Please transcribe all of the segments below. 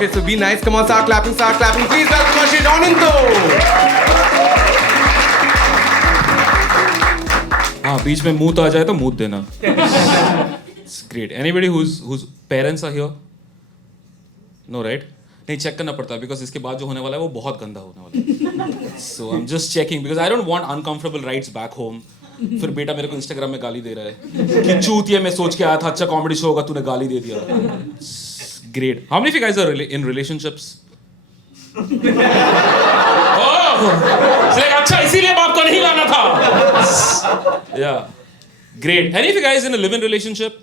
Okay, so be nice. Come on, start clapping, start clapping. Please welcome on stage Oninthough. हाँ, बीच में मूत आ जाए तो मूत देना. It's great. Anybody whose parents are here? No, right? नहीं चेक करना पड़ता है because इसके बाद जो होने वाला है वो बहुत गंदा होने वाला है. So I'm just checking because I don't want uncomfortable rides back home. फिर बेटा मेरे को Instagram में गाली दे रहा है कि चूतिया मैं सोच के आया था अच्छा कॉमेडी शो होगा तूने गाली दे दिया. Great. How many of you guys are in relationships? Oh, like अच्छा इसीलिए बाप को नहीं लाना था. Yeah. Great. Any of you guys in a live-in relationship?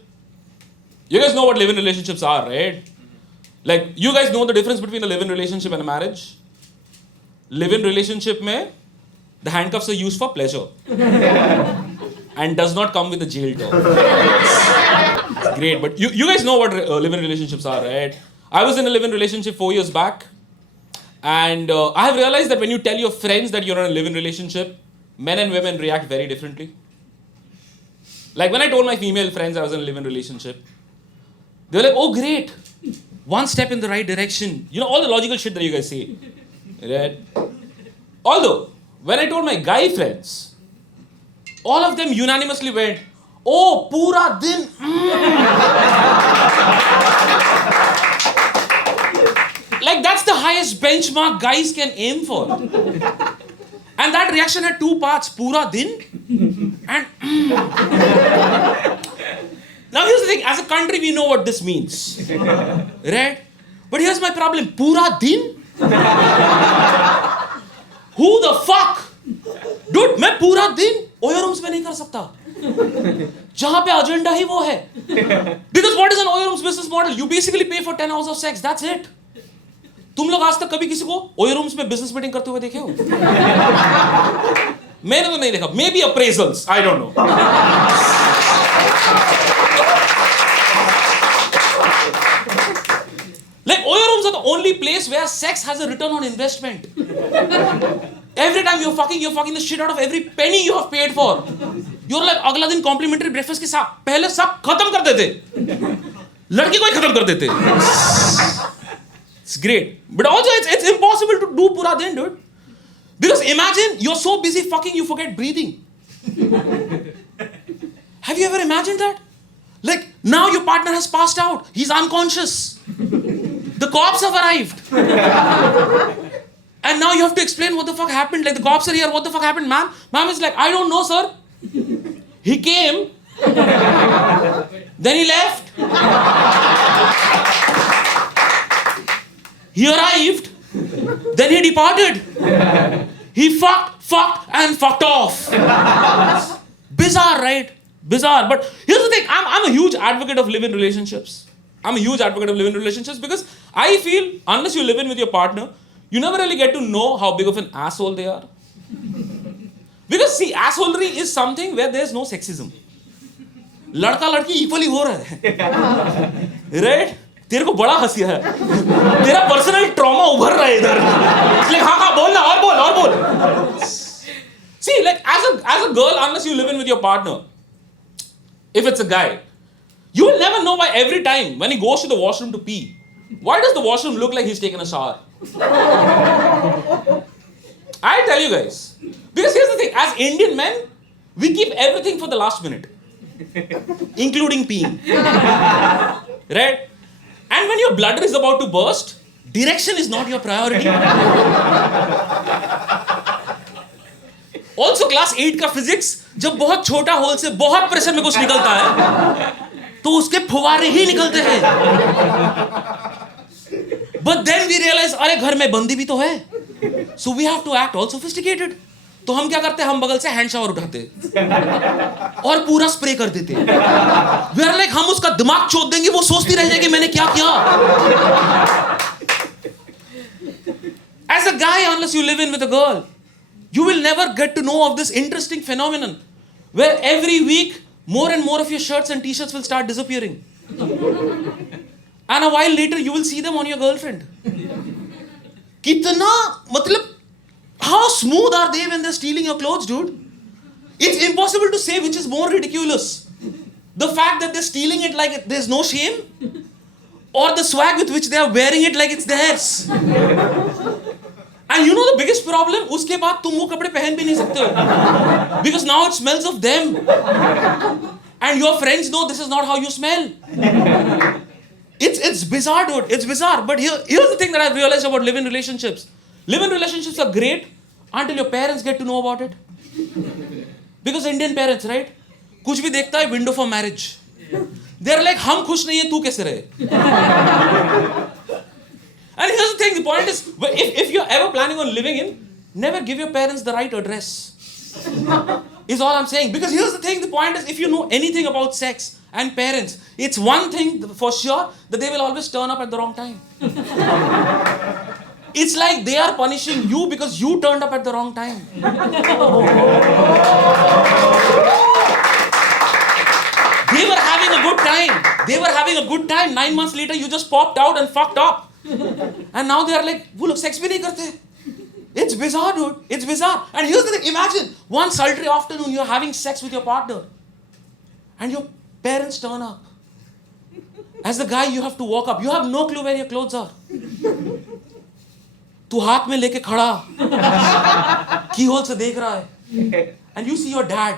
You guys know what live-in relationships are, right? Like, you guys know the difference between a live-in relationship and a marriage? Live-in relationship mein, the handcuffs are used for pleasure. And does not come with a jail term. It's great, but you guys know what live-in relationships are, right? I was in a live-in relationship 4 years back. And I have realized that when you tell your friends that you're in a live-in relationship, men and women react very differently. Like when I told my female friends I was in a live-in relationship, they were like, oh great, one step in the right direction. You know, all the logical shit that you guys say. Right? Although, when I told my guy friends, all of them unanimously went, oh, pura din. Like that's the highest benchmark guys can aim for. And that reaction had two parts, pura din and Now here's the thing, as a country we know what this means. Right? But here's my problem, pura din? Who the fuck? Dude, मैं पूरा दिन OYO rooms में नहीं कर सकता. जहाँ पे agenda ही वो है. Because what is an OYO rooms business model? You basically pay for 10 hours of sex, that's it. तुम लोग आज तक कभी किसी को OYO rooms में business meeting करते हुए देखे हो? मैंने तो नहीं देखा. Maybe appraisals, I don't know. Like OYO rooms are the only place where sex has a return on investment. Every time you're fucking the shit out of every penny you have paid for. You're like अगला दिन complimentary breakfast के साथ पहले सब खत्म कर देते. लड़की को ही खत्म कर देते. It's great. But also it's impossible to do pura din, dude. Because imagine you're so busy fucking you forget breathing. Have you ever imagined that? Like now your partner has passed out. He's unconscious. The cops have arrived. And now you have to explain what the fuck happened. Like the cops are here, what the fuck happened, ma'am? Ma'am is like, I don't know, sir. He came. Then he left. He arrived. Then he departed. He fucked and fucked off. Bizarre, right? Bizarre. But here's the thing, I'm a huge advocate of live-in relationships. I'm a huge advocate of live-in relationships because I feel unless you live in with your partner, you never really get to know how big of an asshole they are. Because see, assholery is something where there's no sexism. लड़का लड़की equally हो रहा है. Right? तेरे को बड़ा हंसी है. तेरा पर्सनल ट्रॉमा उभर रहा है इधर. Like हाँ बोल ना और बोल. See, like as a girl, unless you live in with your partner, if it's a guy, you will never know why every time when he goes to the washroom to pee, why does the washroom look like he's taken a shower? I tell you guys, because here's the thing, as Indian men, we keep everything for the last minute, including peeing. Right? And when your bladder is about to burst, direction is not your priority. Also class 8 का physics, जब बहुत छोटा whole से बहुत pressure में कुछ निकलता है, तो उसके फुवारे ही निकलते हैं. But then we realize, अरे घर में बंदी भी तो है. So we have to act all sophisticated. तो हम क्या करते हैं, हम बगल से हैंड शावर उठाते और पूरा स्प्रे कर देते. We are like, हम उसका दिमाग चोद देंगे, वो सोचती रह जाएगी मैंने क्या किया. As a guy, unless you live in with a girl, you will never get to know of this interesting phenomenon where every week more and more of your shirts and t-shirts will start disappearing. And a while later you will see them on your girlfriend. Kitna, matlab, how smooth are they when they're stealing your clothes, dude? It's impossible to say which is more ridiculous. The fact that they're stealing it like there's no shame, or the swag with which they are wearing it like it's theirs. And you know the biggest problem? उसके बाद तुम वो कपड़े पहन भी नहीं सकते हो. Because now it smells of them. And your friends know this is not how you smell. It's bizarre, dude. It's bizarre. But here's the thing that I've realized about live-in relationships. Live-in relationships are great until your parents get to know about it. Because Indian parents, right? कुछ भी देखता है window for marriage. They're like, हम खुश नहीं है, तू कैसे रहे? And here's the thing, the point is, if you're ever planning on living in, never give your parents the right address. Is all I'm saying. Because here's the thing, the point is, if you know anything about sex and parents, it's one thing for sure, that they will always turn up at the wrong time. It's like they are punishing you because you turned up at the wrong time. They were having a good time. They were having a good time. 9 months later, you just popped out and fucked up. And now they are like, वो लोग sex भी नहीं करते. It's bizarre, dude. It's bizarre. And here's the thing. Imagine one sultry afternoon you're having sex with your partner, and your parents turn up. As the guy, you have to walk up. You have no clue where your clothes are. तू हाथ में लेके खड़ा, keyhole से देख रहा है, and you see your dad.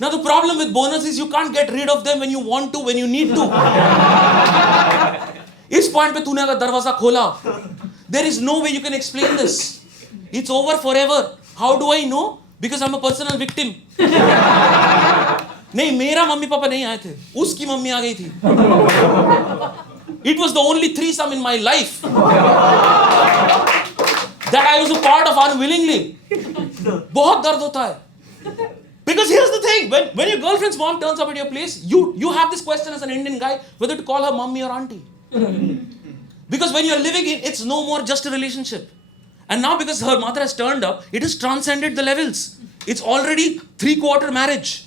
Now the problem with bonus is you can't get rid of them when you want to, when you need to. इस point पे तूने अगर दरवाजा खोला, there is no way you can explain this. It's over forever. How do I know? Because I'm a personal victim. नहीं, मेरा mummy papa नहीं आए थे, उसकी मम्मी आ गई थी. It was the only threesome in my life that I was a part of unwillingly. बहुत दर्द होता है. Because here's the thing, when your girlfriend's mom turns up at your place, you have this question as an Indian guy, whether to call her mummy or auntie. Because when you're living in, it's no more just a relationship. And now because her mother has turned up, it has transcended the levels. It's already 3/4 marriage.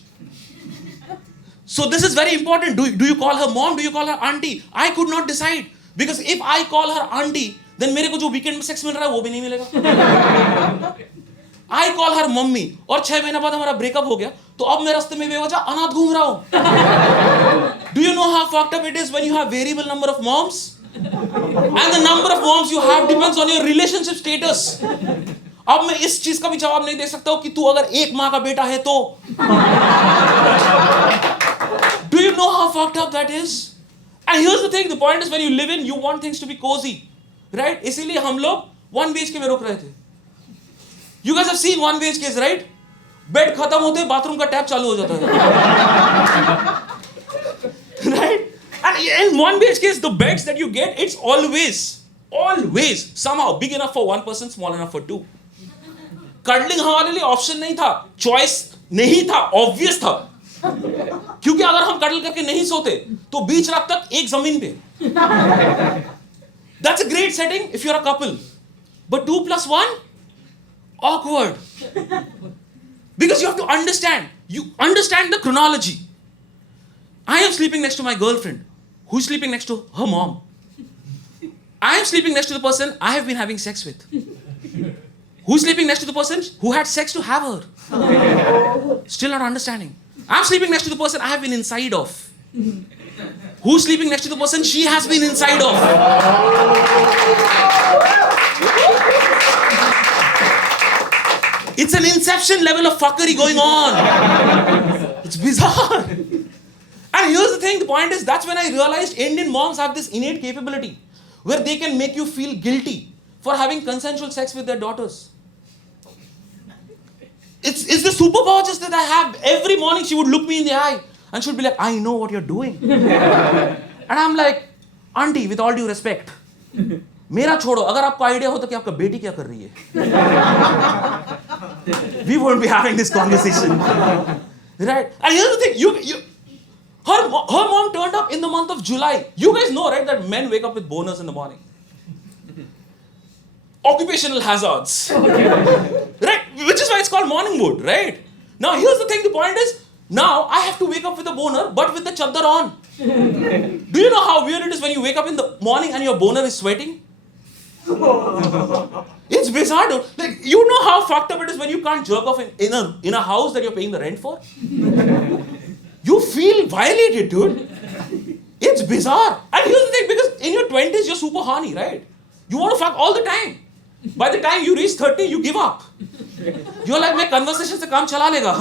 So this is very important. Do you call her mom? Do you call her auntie? I could not decide. Because if I call her auntie, then मेरे को जो weekend में sex मिल रहा है वो भी नहीं मिलेगा. I call her mummy. और 6 महीना बाद हमारा breakup हो गया, तो अब मैं रास्ते में बेवजह अनाथ घूम रहा हूँ. Do you know how fucked up it is when you have variable number of moms? And the number of moms you have depends on your relationship status. अब मैं इस चीज का भी जवाब नहीं दे सकता हूँ कि तू अगर एक माँ का बेटा है तो. Do you know how fucked up that is? And here's the thing, the point is when you live in, you want things to be cozy, right? इसीलिए हम लोग 1 BHK में रुक रहे थे. You guys have seen 1 BHKs, right? Bed खत्म होते bathroom का टैप चालू हो जाता है. Right? And in 1 BHKs, the beds that you get, it's always somehow big enough for 1 person, small enough for 2. Cuddling हमारे लिए ऑप्शन नहीं था, चॉइस नहीं था, ऑब्वियस था. क्योंकि अगर हम कटल करके नहीं सोते तो बीच रात तक एक जमीन पे. That's a great setting if you're a couple. But 2 + 1? Awkward. Because you have to understand. You understand the chronology. I am sleeping next to my girlfriend, who's sleeping next to her mom. I am sleeping next to the person I have been having sex with. Who's sleeping next to the person who had sex to have her. Still not understanding. I'm sleeping next to the person I have been inside of. Who's sleeping next to the person she has been inside of. It's an inception level of fuckery going on. It's bizarre. And here's the thing, the point is, that's when I realized Indian moms have this innate capability where they can make you feel guilty for having consensual sex with their daughters. It's the superpower just that I have. Every morning she would look me in the eye and she would be like, I know what you're doing. And I'm like, auntie, with all due respect, मेरा छोड़ो, अगर आपको idea हो तो कि आपका बेटी क्या कर रही है. We won't be having this conversation. Right? And here's the thing, her mom turned up in the month of July. You guys know, right, that men wake up with boners in the morning. Occupational hazards. Right? Which is why it's called morning mood, right? Now here's the thing, the point is, now I have to wake up with a boner, but with the chaddar on. Do you know how weird it is when you wake up in the morning and your boner is sweating? It's bizarre, dude. Like, you know how fucked up it is when you can't jerk off in a house that you're paying the rent for? You feel violated, dude. It's bizarre. And here's the thing, because in your 20s, you're super horny, right? You want to fuck all the time. By the time you reach 30, you give up. You're like, my conversation se kaam chala lega.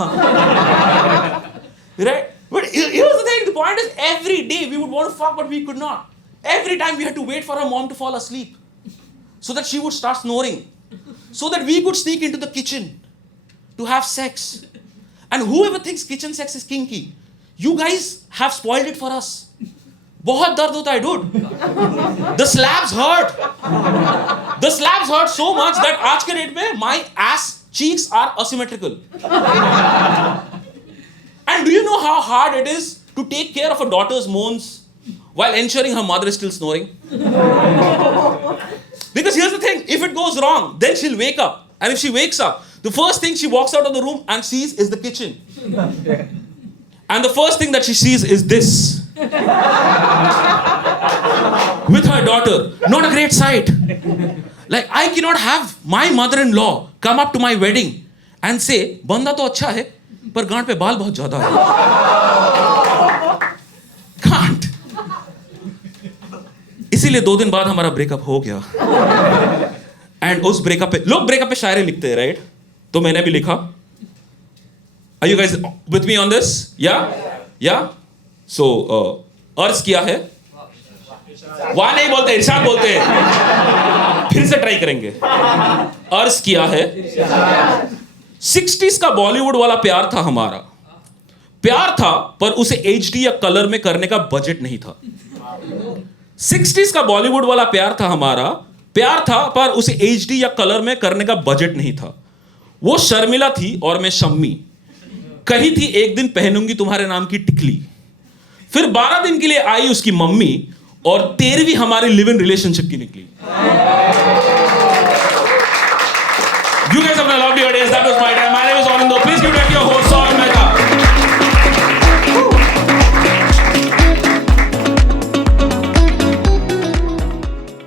Right? But here's the thing, the point is, every day we would want to fuck, but we could not. Every time we had to wait for our mom to fall asleep, so that she would start snoring, so that we could sneak into the kitchen to have sex. And whoever thinks kitchen sex is kinky, you guys have spoiled it for us. बहुत दर्द होता है, dude. The slabs hurt. The slabs hurt so much that आज के date में my ass cheeks are asymmetrical. And do you know how hard it is to take care of a daughter's moans while ensuring her mother is still snoring? Because here's the thing, if it goes wrong, then she'll wake up. And if she wakes up, the first thing she walks out of the room and sees is the kitchen. And the first thing that she sees is this. With her daughter. Not a great sight. Like, I cannot have my mother-in-law come up to my wedding and say, बंदा तो अच्छा है, पर गांड पे बाल बहुत ज़्यादा है. Can't. इसीलिए 2 दिन बाद हमारा ब्रेकअप हो गया. एंड उस ब्रेकअप पे लोग ब्रेकअप पे शायरी लिखते हैं, राइट? तो मैंने भी लिखा. Are you guys with me on this? Yeah? Yeah? So, अर्ज किया है. वहां नहीं बोलते, इरशाद बोलते हैं. फिर से ट्राई करेंगे. अर्ज किया है. 60s का बॉलीवुड वाला प्यार था हमारा. प्यार था, पर उसे HD या कलर में करने का बजट नहीं था. 60s का बॉलीवुड वाला प्यार था हमारा. प्यार था, पर उसे HD या कलर में करने का बजट नहीं था. वो शर्मिला थी और मैं शम्मी. कही थी एक दिन पहनूंगी तुम्हारे नाम की टिकली. फिर 12 दिन के लिए आई उसकी मम्मी, और 13वीं हमारी लिव इन रिलेशनशिप की निकली.